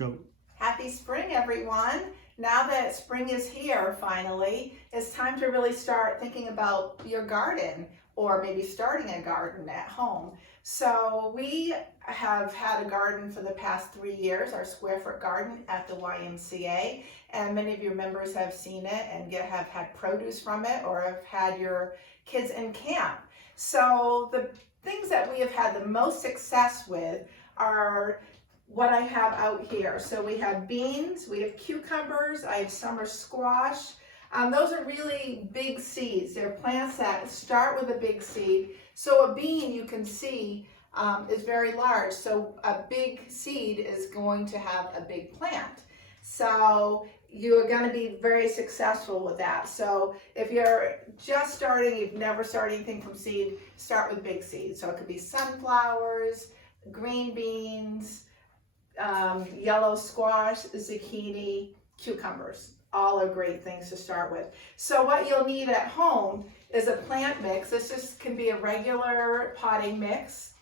Go. Happy spring, everyone. Now that spring is here, finally, it's time to really start thinking about your garden or maybe starting a garden at home. So we have had a garden for the past 3 years, our square foot garden at the YMCA, and many of your members have seen it and have had produce from it or have had your kids in camp. So the things that we have had the most success with are what I have out here. So we have beans, we have cucumbers, I have summer squash. Those are really big seeds. They're plants that start with a big seed. So a bean, you can see, is very large. So a big seed is going to have a big plant. So you're going to be very successful with that. So if you're just starting, you've never started anything from seed, start with big seeds. So it could be sunflowers, green beans, yellow squash, zucchini, cucumbers. All are great things to start with. So what you'll need at home is a plant mix. This just can be a regular potting mix.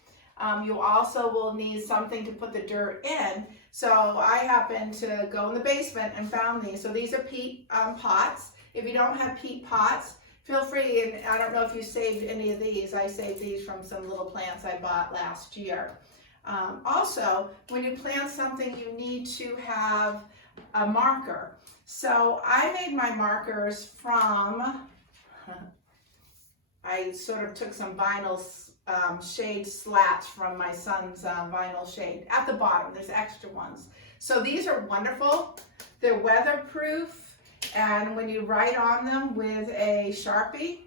You also will need something to put the dirt in. So I happened to go in the basement and found these. So these are peat pots. If you don't have peat pots, feel free, and I don't know if you saved any of these. I saved these from some little plants I bought last year. Also, when you plant something, you need to have a marker. So I made my markers from, I sort of took some vinyl shade slats from my son's vinyl shade. At the bottom, there's extra ones. So these are wonderful. They're weatherproof, and when you write on them with a Sharpie,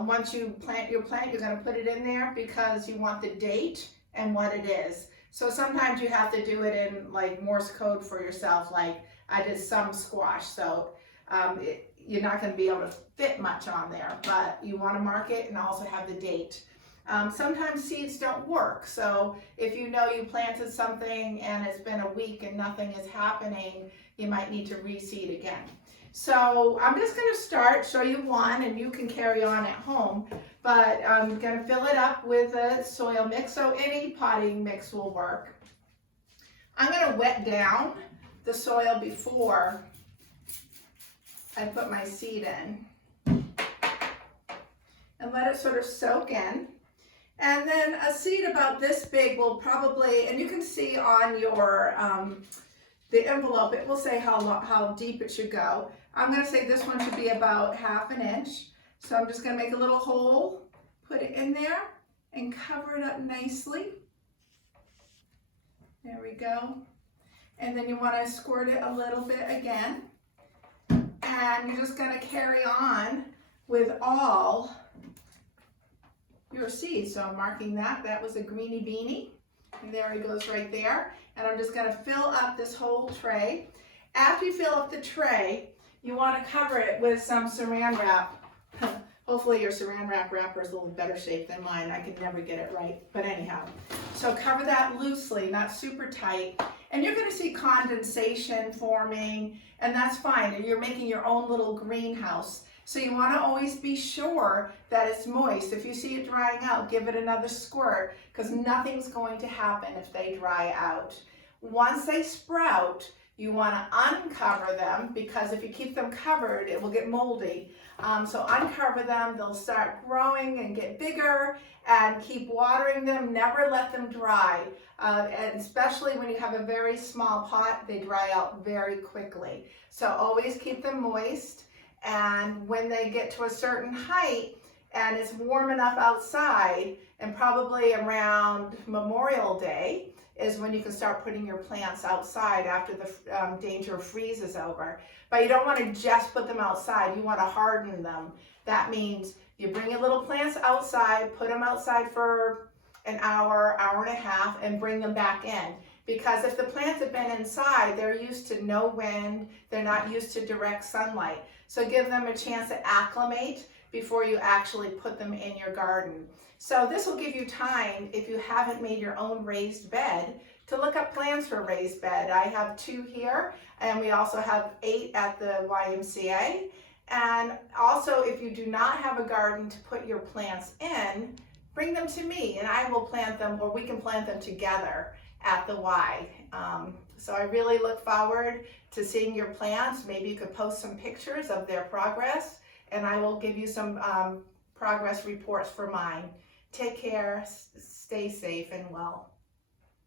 once you plant your plant, you're going to put it in there because you want the date and what it is. So sometimes you have to do it in like Morse code for yourself, like I did some squash, so you're not going to be able to fit much on there, but you want to mark it and also have the date. Sometimes seeds don't work, so if you know you planted something and it's been a week and nothing is happening, you might need to reseed again. So I'm just going to show you one, and you can carry on at home, but I'm going to fill it up with a soil mix, so any potting mix will work. I'm going to wet down the soil before I put my seed in and let it sort of soak in. And then a seed about this big will probably, and you can see on your the envelope, it will say how deep it should go. I'm going to say this one should be about 1/2 inch. So I'm just going to make a little hole, put it in there, and cover it up nicely. There we go. And then you want to squirt it a little bit again. And you're just going to carry on with all your seeds. So I'm marking that. That was a greenie beanie. And there he goes right there. And I'm just going to fill up this whole tray. After you fill up the tray, you want to cover it with some saran wrap. Hopefully your saran wrap wrapper is a little better shape than mine. I can never get it right. But anyhow, so cover that loosely, not super tight. And you're going to see condensation forming, and that's fine. And you're making your own little greenhouse. So you want to always be sure that it's moist. If you see it drying out, give it another squirt, because nothing's going to happen if they dry out. Once they sprout, you want to uncover them, because if you keep them covered, it will get moldy. So uncover them, they'll start growing and get bigger, and keep watering them, never let them dry. And especially when you have a very small pot, they dry out very quickly. So always keep them moist, and when they get to a certain height and it's warm enough outside, and probably around Memorial Day, is when you can start putting your plants outside after the danger of freeze is over. But you don't want to just put them outside, you want to harden them. That means you bring your little plants outside, put them outside for an hour, hour and a half, and bring them back in. Because if the plants have been inside, they're used to no wind, they're not used to direct sunlight. So give them a chance to acclimate before you actually put them in your garden. So this will give you time, if you haven't made your own raised bed, to look up plans for a raised bed. I have 2 here, and we also have 8 at the YMCA. And also, if you do not have a garden to put your plants in, bring them to me and I will plant them, or we can plant them together at the Y. So I really look forward to seeing your plants. Maybe you could post some pictures of their progress, and I will give you some progress reports for mine. Take care, stay safe and well.